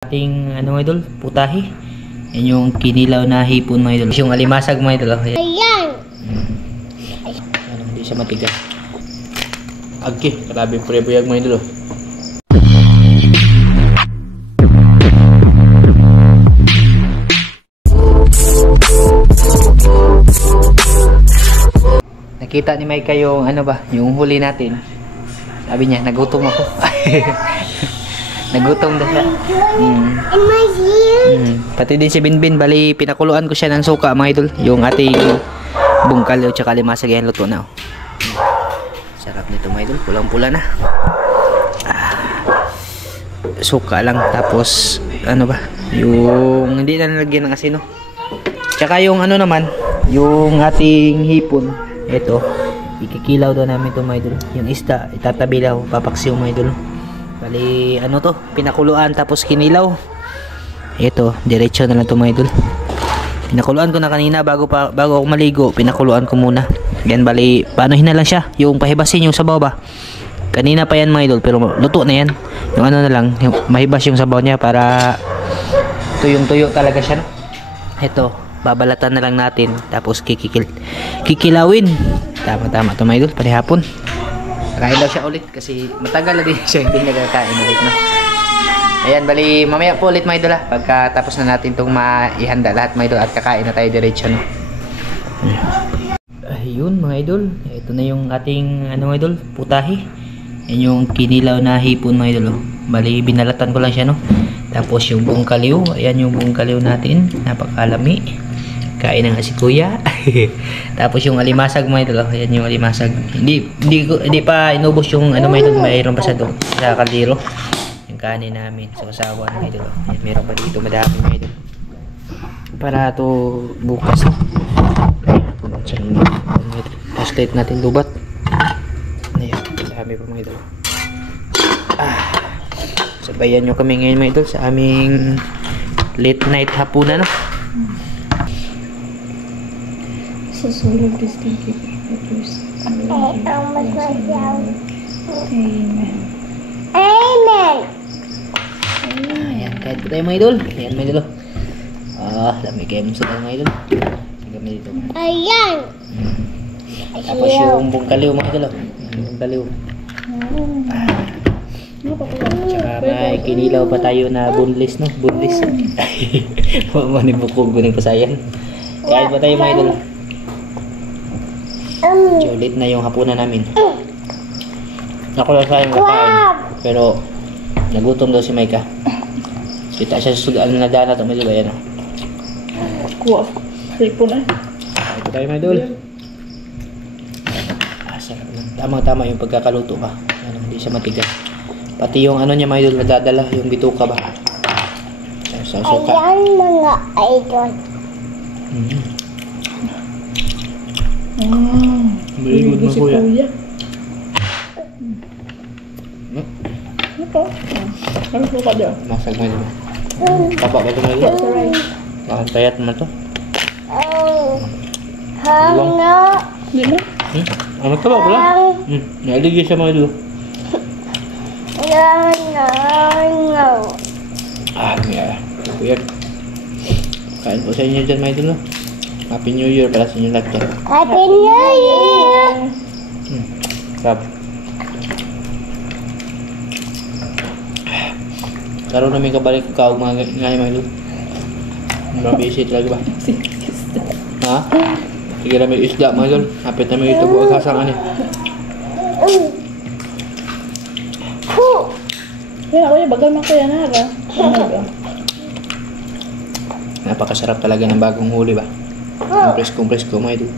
Ating ano mga idol, putahe. Yan yung kinilaw na hipon mga idol. Yung alimasag mga idol. Ayan. Ano, hindi siya matigas. Agke, karabing prebuyag mga idol. Nakita ni Micah yung ano ba, yung huli natin. Sabi niya, nagutom ako. Nagutom na siya. Pati din si Binbin, bali pinakuluan ko siya ng suka mga idol. Yung ating bungkal at saka limasag yan luto na. Sarap nito mga idol, pulang-pula na. Suka lang, tapos ano ba, yung hindi na nalagyan ng asino. Tsaka yung ano naman, yung ating hipon. Ito, ikikilaw daw namin ito mga idol. Yung isda, itatabi daw, papaksiw mga idol. Bali, ano to, pinakuluan tapos kinilaw. Ito, diretso na lang ito mga idol. Pinakuluan ko na kanina bago ako maligo, pinakuluan ko muna. Yan, bali, paanohin na lang siya, yung pahibasin yung sabaw ba. Kanina pa yan mga idol, pero luto na yan. Yung ano na lang, yung mahibas yung sabaw niya para tuyong-tuyo talaga siya, no? Ito, babalatan na lang natin, tapos kikilawin. Tama-tama ito mga idol, panihapon. Kain daw siya ulit kasi matagal na din siya hindi nagkakain ulit, no? Ayan, bali mamaya po ulit mga idol, pagkatapos na natin itong maihanda lahat mga idol at kakain na tayo diretso, no? Ayun mga idol, ito na yung ating ano mga idol, putahe. Yan yung kinilaw na hipon mga idol, oh. Bali binalatan ko lang siya, no? Tapos yung buong kaliw, ayan yung buong kaliw natin, napakalami. Kain ng si kuya. Tapos yung alimasag mga idol, ayan yung alimasag. Hindi pa inubos yung ano mga idol, mayroon pa sa doon sa kaldero. Yung kanin namin sa usawa mga idol. Ayan, mayroon pa dito madami mga idol. Para to bukas. Flashlight natin lubat. Ayan, madami pa mga idol. Sabayan nyo kami ngayon mga idol sa aming late night hapunan, no? Susunod Christine Peppers. Amen. Amen. Ayan, kahit po tayo mga idol. Ayan mga idol. Dami kayo mo sila mga idol. Hanggang dito. Ayan. Tapos yung bungkaliw mga idol. Yung bungkaliw. Tsaka may kinilaw pa tayo na bunlis, no? Bunlis. Manibukog ko ng pasayan. Kahit pa tayo mga idol. Ulit na yung hapunan namin. Ako lang sayang kakain. Pero nagutom daw si Micah. Kita siya sa sugaan na dana ito. Medyo ba yan? Kuha. Hipon eh. Ito tayo mga idol. Sarap lang. Tamang-tama yung pagkakaluto ba. Ano, hindi siya matigas. Pati yung ano niya mga idol, nadadala. Yung bituka ba. Sa suka. Ayan mga idol. Very good na kuya. Ito. Ano suka dyan? Masag mo yun. Tapa ba ito mo yun? Makantayat naman ito. Hanga. Hindi na? Ano taba pala? Naaligay siya mga idol. Hanga. May kuya. Kain po sa inyo dyan mga idol. Happy New Year para sa inyo lahat dyan. Happy New Year. Sarap. Karoon namin kabalik ko kaog mga ngayon mga idol. Mabisi talaga ba? Ha? Sige na may isda mga idol. Hapit namin ito buwag hasang ani. Kaya ako yung bagal man kaya na ha. Napakasarap talaga ng bagong huli ba? Kumpres ko mga idol.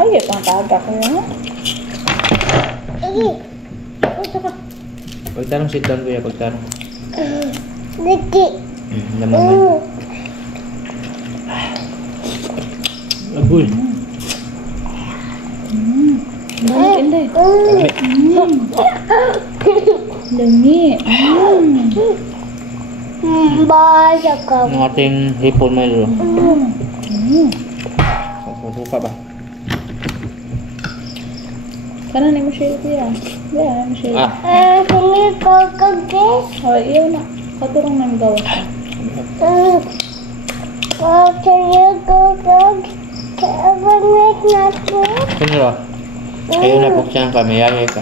Ay, ito ang taga ko yan ha. Pagtanong sit down kuya, pagtanong. Liki. Naman man. Agoy. Balik inday. Dami. Dami. Baya ka. Ang ating hipon mga idol. Suka ba? Kanan mo siya ito yan. Yan mo siya. Kami ko kagis. Oh, iyo na. Katurong nang gawa. Oh, can you go back to overnight network? Kano ra? Kayo na buksan ka, mayayay ka.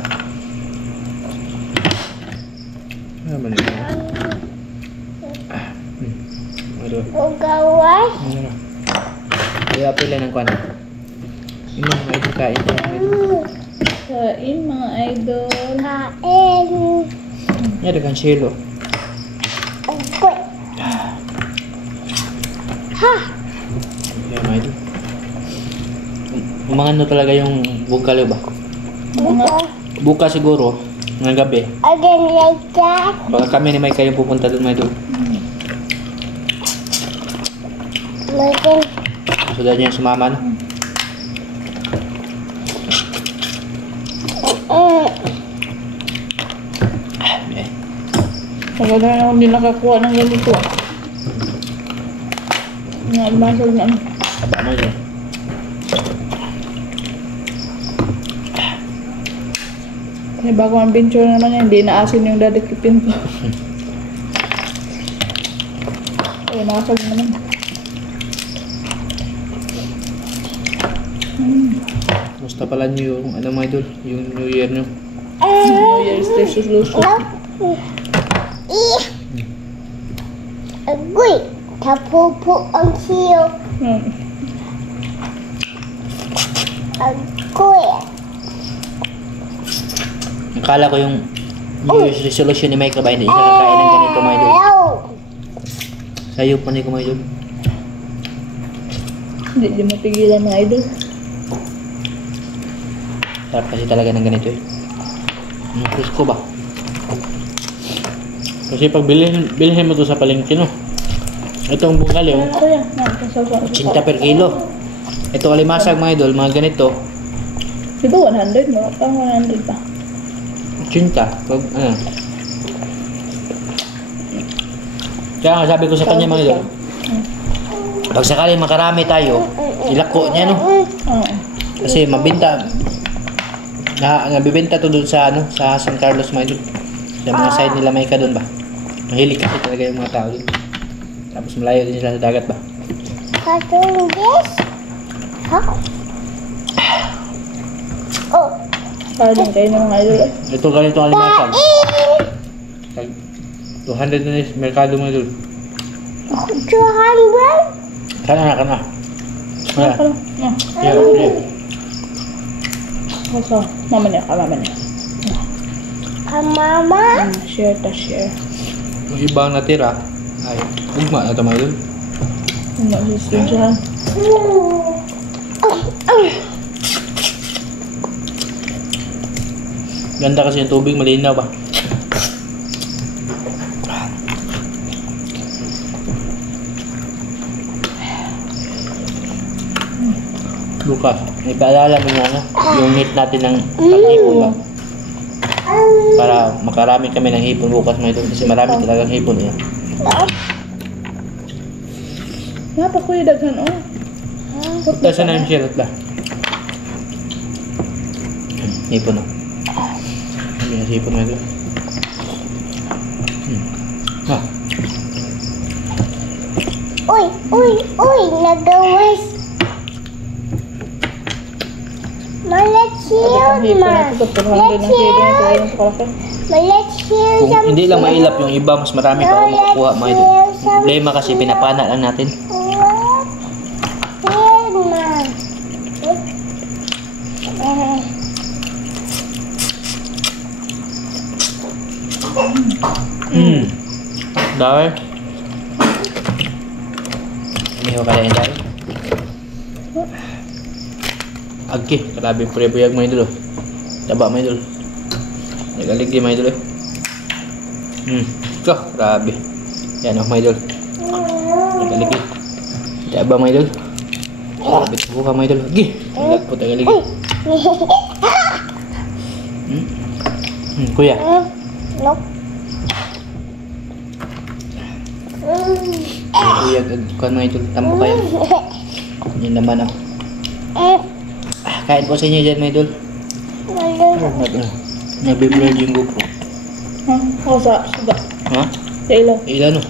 Ano ba nito? Ano? Ugaway? Ano ra? Kaya pila ng kwan. Yung mga idol kain ko. Kain mga idol. Kain. Yan dagang silo. Agoy. Ha? Kaya mga idol. Umangano talaga yung bungkalo ba? Buka siguro, ng gabi. Again like that. Baka kami ni Mike kayong pupunta doon mga idol. Again. Sudah niya sumama no? Eh, Tagal na ako hindi nakakuha ng ganito. Nalmasal na ano. Taba mo dyan. May bagong adventure naman yan. Hindi naasin yung dadikipin ko. Ay, nakasal naman. Musta pala niyo yung ano mga idol? Yung New Year nyo? New Year's resolution. Agoy. Tapupo ang siyo. Agoy. Akala ko yung New Year's resolution ni Mike ba hindi siya kakain ng ganito mga idol. Sayo pa ni ko mga idol. Hindi di mapigilan mga idol. Sarap kasi talaga ng ganito eh. Yung Crisco ba? Kasi pag bilhin mo to sa palengke no. Itong bungkali oh. Ano yan? Nakasal 80 per kilo. Ito alimasag mga idol, mga ganito. Ito 100 mo. Pang 100 pa. 80. Pag ano. Kaya nga sabi ko sa kanya mga idol. Pag sakali makarami tayo, ilako niya no. Oo. Kasi mabenta. Nabibenta to doon sa ano, sa San Carlos mga idol. Sa mga side nila may ka doon ba. Mahilig kasi talaga yung mga tao doon. Tapos malayo din sila sa dagat ba. Katong this? Ha? Oh. Para din kayo ng mga idol eh. Ito ganito ang alimasag. 200 na yung merkado mga idol. 200? Kana na, kana. Wala. Ano? Yeah, yeah. So, mama niya ka, mama niya. Mama? Share ta share. Yung ibang natira, ay, ugma na ito mga idol. Ano si John? Ganda kasi yung tubig, malinaw ba? Bukas, may paalala mo na ano, yung meat natin ng pag-hipon ba? Para makarami kami ng hipon bukas mga idol kasi marami talagang hipon yan. Napa ko yung daghan oh. Kasi na yung shirot ba? Hipon o. Sabi na hipon mga idol. Ha? Uy, nagawas. Let's shield, ma. Let's shield. Let's shield. Kung hindi lang mailap yung iba, mas marami pa akong makukuha mga idol. Problema kasi pinapana lang natin. Shield, ma. Dahil ini ho kaya dahil. Agi, grabe pre-buyag mga idol. Taba mga idol. Nagalig mga idol. Ito, grabe. Yan o mga idol. Nagalig. Taba mga idol. Grabe ito buka mga idol. Agi, nagalig po tagalig. Kuya. No. Kuya, kan mga idol. Tambo kayo. Yan naman ako. Kain po sa inyo dyan, mga idol. Nabiblurred yung GoPro. Ha? O sa suga. Ha? Sa ilaw. Ilan o?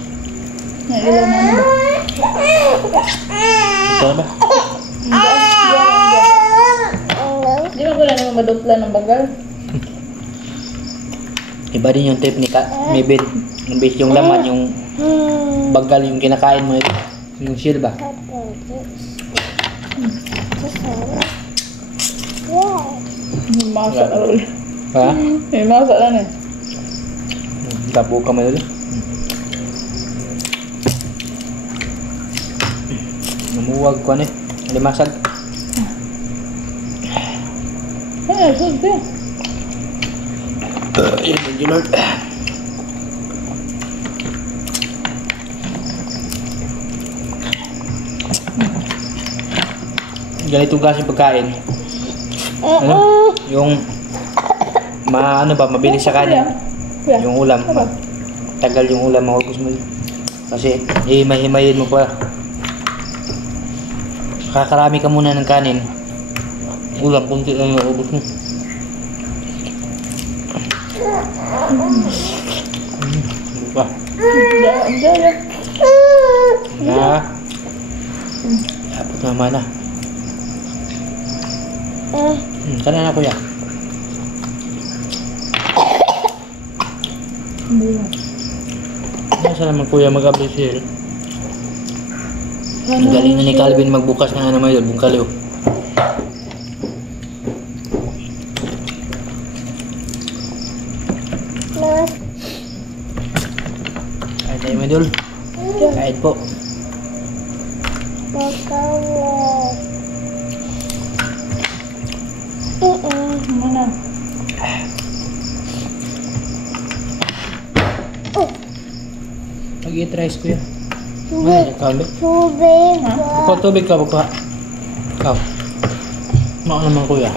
Sa ilaw na ano ba? Ito na ba? Di ba ko na naman madupla ng bagal? Iba din yung technique. Maybe yung laman, yung bagal yung kinakain mo. Yung shell ba? May masa na rin. Ha? May masa na eh. Tapo ka man ulit. Namuwag ko ano eh. Alimasag. Ay, sud ka. Thank you, Lord. Ganitong klaseng pagkain. Ano? Yung ano ba, mabilis sa kanin. Yung ulam. Tagal yung ulam, maubos mo. Kasi himay-himayin mo pa. Kakarami ka muna ng kanin. Ulam, kunti lang maubos mo. Ba? Na. Dapat naman na. Sana na kuya. Nasa naman kuya mag-appreciate. Ang galing na ni Calvin magbukas ng ano may bung kaliw. Kahit tayo may dul. Kahit po. Mana? Mag-eat rice kuya. Ano yung Calvin? Tubig. Ikaw tubig ka baka. Ikaw. Maka naman kuya.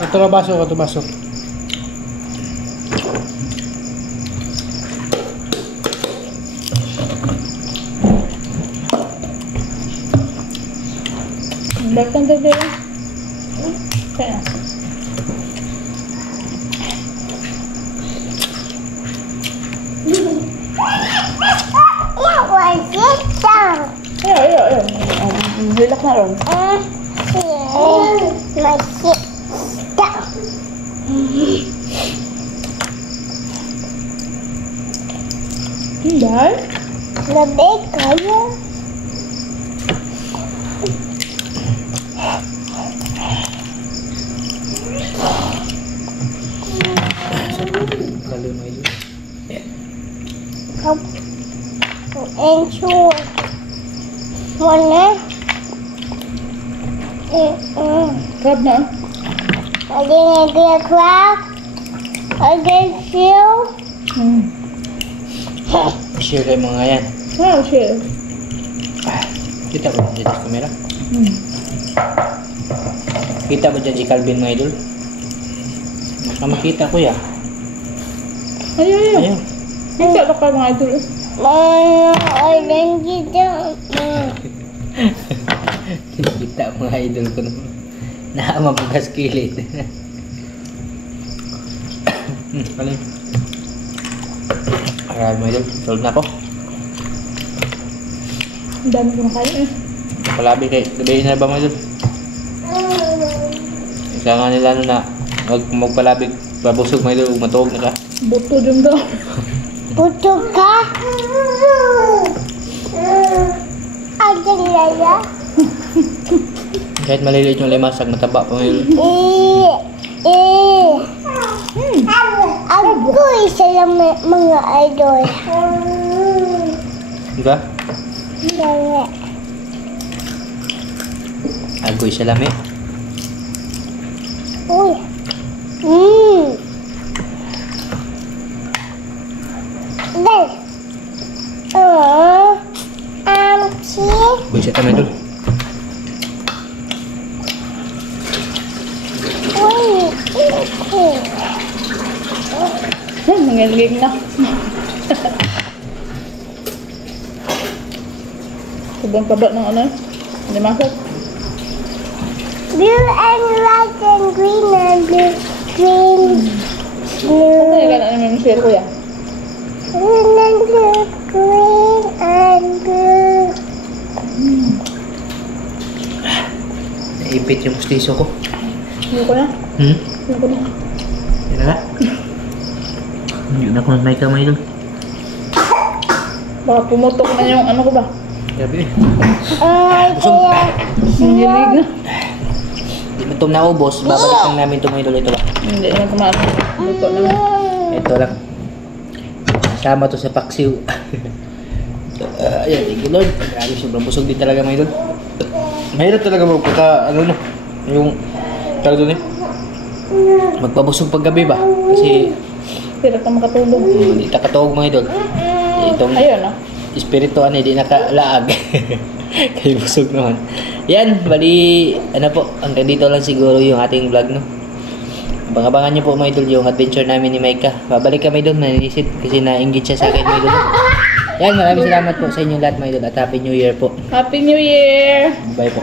Ito na baso, ito baso. Bakit tadi? Kaya. Ayo. Hilak na ron. Dahil? Lebih kaya. Kaliw mo ito. Ensure. Mana? Crab na? Ada yang dia crab. Ada seal. Share kayo mga yan. Share. Kita ba dyan sa camera? Kita ba dyan si Calvin mga idol? Baka makita kuya. Ayaw. Kita na kayo mga idol. Mana orang kita? Kita mga idol ko naman. Nakamabugas kilid. Kalim. Marami mga idol. Solve na ako. Ang dami ko na kayo eh. Palabi kay gabihin na ba mga idol? Isa nga nila na huwag magpalabig. Babusog mga idol. Matuog na ka. Buto dyan daw. Butuh kah? Ada laya. Kahit maliliit yung limasag, mataba pa mga idol. Aku isa lang mga idol. Diba? Laya. Agoy sa lami. Uy. Dal. Amci. Agoy sa tayo idol. Uy. Nangilig na. Sobrang kaba ng ano eh. Hindi masok. Blue and white and green and blue, green share kuya. Green and blue. Naipit yung pustiso ko. Hindi ko na. Hmm? Hindi ko na. Yan na. Hindi na ako may kamay doon. Baka pumutok na yung ano ko ba? Grabe. Ay, kaya Hindi na. Hindi mo itong naubos. Babalik lang namin itong mga idol. Ito ba? Hindi na kumain. Luto naman. Ito lang. Sama to sa paksiw. Ayan, thank you Lord. Grabe, sobrang busog din talaga mga idol. Mahirap talaga magpaka, ano no, yung, tawag doon eh, magpabusog paggabi ba? Kasi, Hirap na makatulog. hindi takatawag mga idol. Itong Ayun ah. espiritu ano, hindi nakalaag. Kaya busog naman. Yan, bali, ano po, hanggang dito lang siguro yung ating vlog, no? Abang-abangan nyo po mga idol yung adventure namin ni Micah. Babalik kami doon, manilisip kasi na-engage siya sa akin mga idol. Yan, maraming salamat po sa inyong lahat mga idol at Happy New Year po. Happy New Year! Bye po.